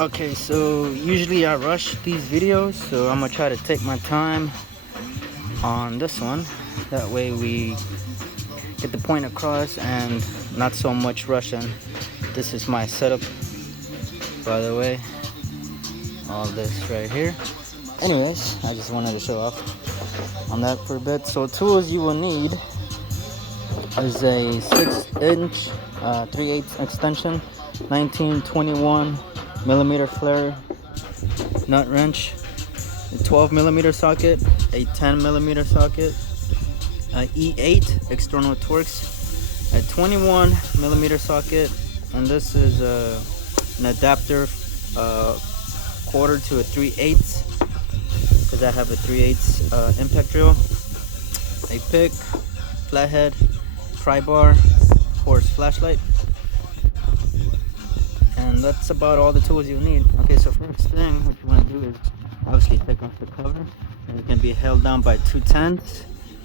Okay, so usually I rush these videos, so I'm gonna try to take my time on this one. That way we get the point across and not so much rushing. This is my setup, by the way. All this right here. Anyways, I just wanted to show off on that for a bit. So tools you will need is a 6-inch 3/8 extension, 1921 millimeter flare nut wrench, a 12 millimeter socket, a 10 millimeter socket, a E8 external Torx, a 21 millimeter socket, and this is an adapter quarter to a 3/8 because I have a 3/8 impact drill, a pick, flathead, pry bar, of course flashlight, and that's about all the tools you'll need. Okay, so first thing what you want to do is obviously take off the cover, and it can be held down by 2/10.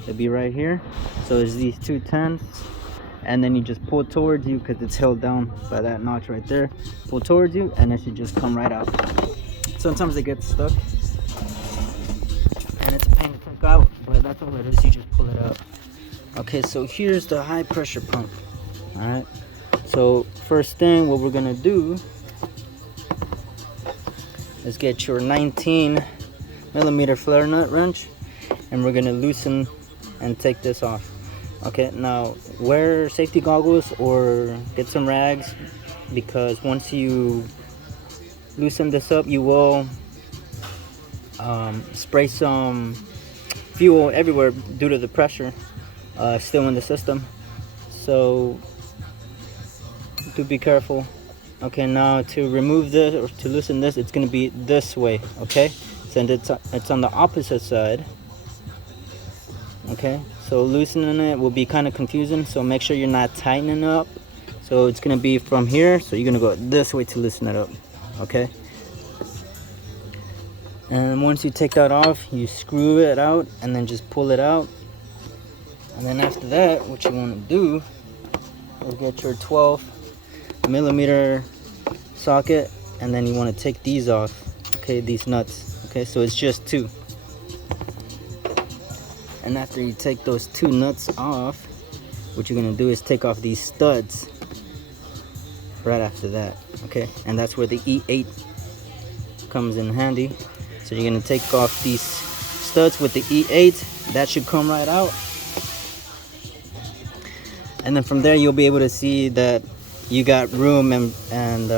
It'll be right here. So it's these 2/10, and then you just pull towards you because it's held down by that notch right there. Pull towards you, and it should just come right out. Sometimes they get stuck, and it's a pain to take out, but that's all it is. You just pull it out. Okay, so here's the high pressure pump. All right. So first thing, what we're gonna do is get your 19 millimeter flare nut wrench, and we're gonna loosen and take this off. Okay, now wear safety goggles or get some rags, because once you loosen this up, you will spray some fuel everywhere due to the pressure still in the system. So do be careful. Okay, now to remove this or to loosen this, it's going to be this way. Okay, since it's on the opposite side. Okay, so loosening it will be kind of confusing, so make sure you're not tightening up. So it's going to be from here, so you're going to go this way to loosen it up. Okay, and once you take that off, you screw it out and then just pull it out. And then after that, what you want to do is get your 12 millimeter socket, and then you want to take these off. Okay, these nuts. Okay, so it's just two. And after you take those two nuts off, what you're gonna do is take off these studs right after that. Okay, and that's where the E8 comes in handy. So you're gonna take off these studs with the E8. That should come right out. And then from there, you'll be able to see that you got room and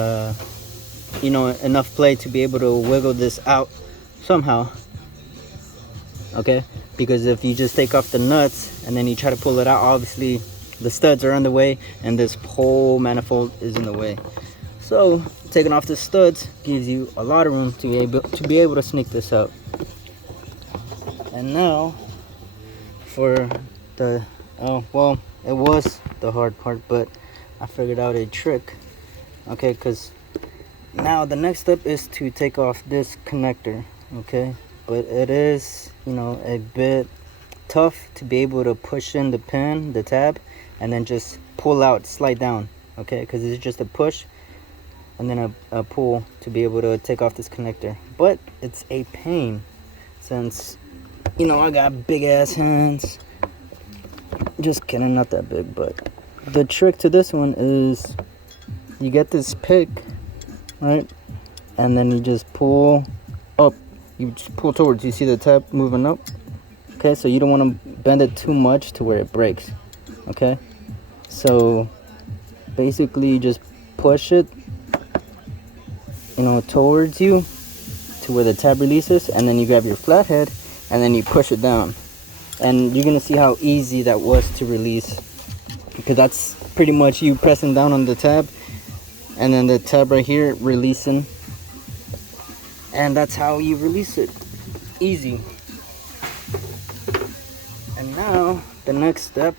you know, enough play to be able to wiggle this out somehow. Okay, because if you just take off the nuts and then you try to pull it out, obviously the studs are in the way and this whole manifold is in the way. So taking off the studs gives you a lot of room to be able to sneak this out. And now for the well, it was the hard part, but I figured out a trick. Okay, because now the next step is to take off this connector. Okay, but it is, you know, a bit tough to be able to push in the pin, the tab, and then just pull out, slide down. Okay, because it's just a push and then a pull to be able to take off this connector. But it's a pain since, you know, I got big ass hands. Just kidding, not that big. But the trick to this one is you get this pick, right, and then you just pull up. You just pull towards, you see the tab moving up. Okay, so you don't want to bend it too much to where it breaks. Okay, so basically you just push it, you know, towards you to where the tab releases, and then you grab your flathead and then you push it down, and you're gonna see how easy that was to release, because that's pretty much you pressing down on the tab and then the tab right here releasing, and that's how you release it. Easy. And now the next step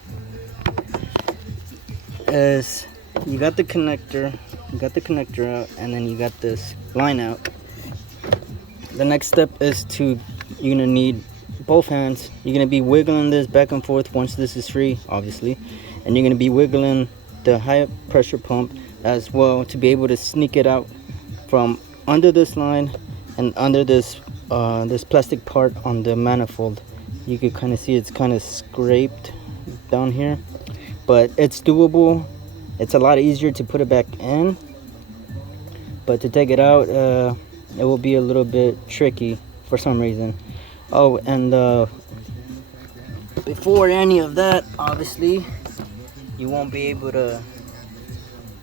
is you got the connector out, and then you got this line out. The next step is you're gonna need both hands. You're gonna be wiggling this back and forth once this is free, obviously, and you're gonna be wiggling the high pressure pump as well to be able to sneak it out from under this line and under this this plastic part on the manifold. You can kind of see it's kind of scraped down here, but it's doable. It's a lot easier to put it back in, but to take it out, it will be a little bit tricky for some reason. Oh, and before any of that, obviously you won't be able to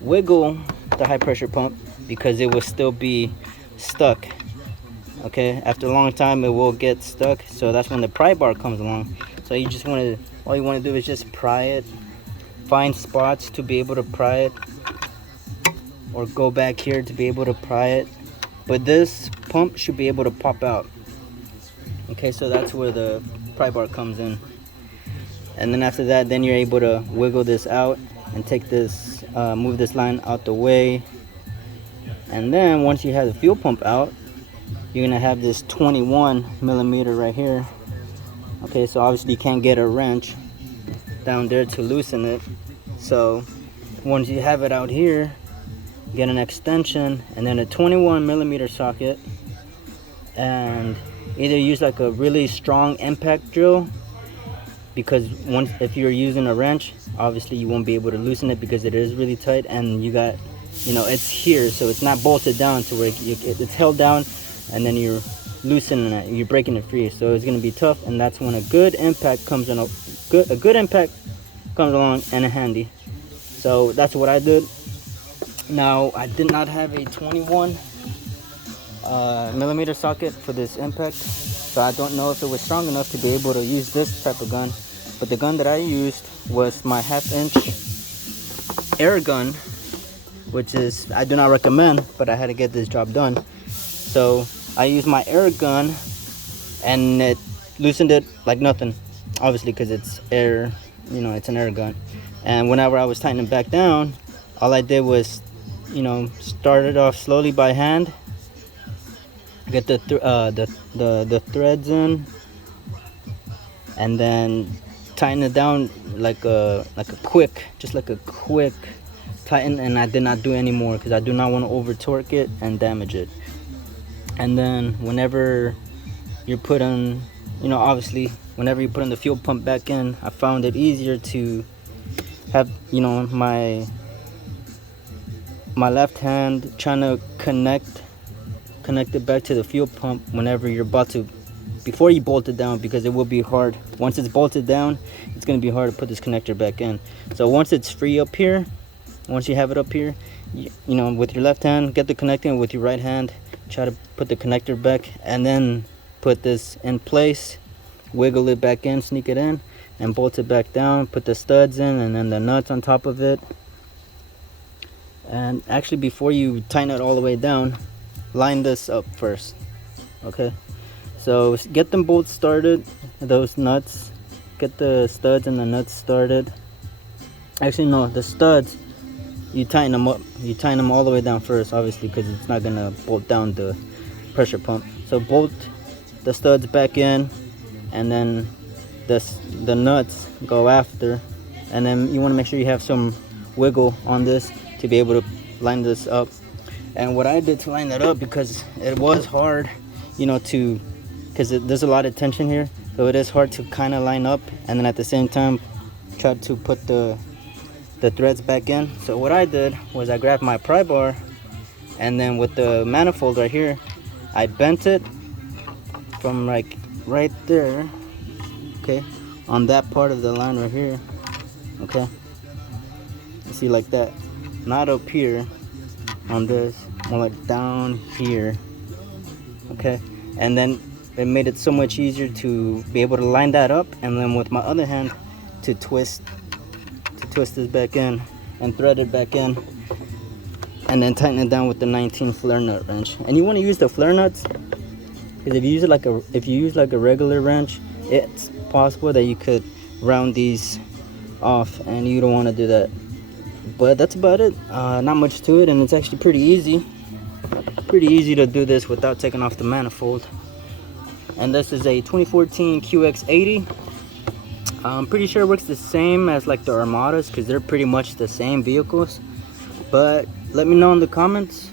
wiggle the high pressure pump because it will still be stuck. Okay, after a long time it will get stuck, so that's when the pry bar comes along. So you just want to, all you want to do is just pry it, find spots to be able to pry it, or go back here to be able to pry it. But this pump should be able to pop out. Okay, so that's where the pry bar comes in. And then after that, then you're able to wiggle this out and take this, move this line out the way. And then once you have the fuel pump out, you're gonna have this 21 millimeter right here. Okay, so obviously you can't get a wrench down there to loosen it. So once you have it out here, get an extension and then a 21 millimeter socket, and either use like a really strong impact drill, because once, if you're using a wrench, obviously you won't be able to loosen it because it is really tight, and you got, you know, it's here, so it's not bolted down to where it's held down, and then you're loosening it, you're breaking it free. So it's going to be tough, and that's when a good impact comes in. A good impact comes along and handy. So that's what I did. Now I did not have a 21 millimeter socket for this impact, so I don't know if it was strong enough to be able to use this type of gun. But the gun that I used was my 1/2 inch air gun, which is, I do not recommend, but I had to get this job done. So I used my air gun and it loosened it like nothing, obviously because it's air, you know, it's an air gun. And whenever I was tightening back down, all I did was, you know, start it off slowly by hand, get the threads in, and then tighten it down like a quick, just like a quick tighten. And I did not do any more because I do not want to over torque it and damage it. And then whenever you're putting, you know, obviously whenever you put in the fuel pump back in, I found it easier to have, you know, my left hand trying to connect it back to the fuel pump whenever you're about to, before you bolt it down, because it will be hard. Once it's bolted down, it's going to be hard to put this connector back in. So once it's free up here, once you have it up here, you know, with your left hand, get the connecting, with your right hand, try to put the connector back, and then put this in place, wiggle it back in, sneak it in, and bolt it back down, put the studs in, and then the nuts on top of it. And actually, before you tighten it all the way down, line this up first. Okay, so get them both started, those nuts, get the studs and the nuts started. Actually no, the studs, you tighten them up, you tighten them all the way down first, obviously, because it's not gonna bolt down the pressure pump. So bolt the studs back in, and then the nuts go after. And then you want to make sure you have some wiggle on this to be able to line this up. And what I did to line that up, because it was hard, you know, because there's a lot of tension here, so it is hard to kind of line up and then at the same time try to put the threads back in. So what I did was I grabbed my pry bar, and then with the manifold right here, I bent it from like right there, okay, on that part of the line right here, okay, you see, like that, not up here on this, more like down here, okay. And then it made it so much easier to be able to line that up, and then with my other hand to twist this back in and thread it back in, and then tighten it down with the 19 flare nut wrench. And you want to use the flare nuts, because if you use like a regular wrench, it's possible that you could round these off, and you don't want to do that. But that's about it. Not much to it, and it's actually pretty easy to do this without taking off the manifold. And this is a 2014 QX80. I'm pretty sure it works the same as like the Armadas, because they're pretty much the same vehicles. But let me know in the comments,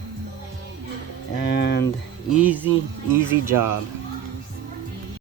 and Easy, easy job.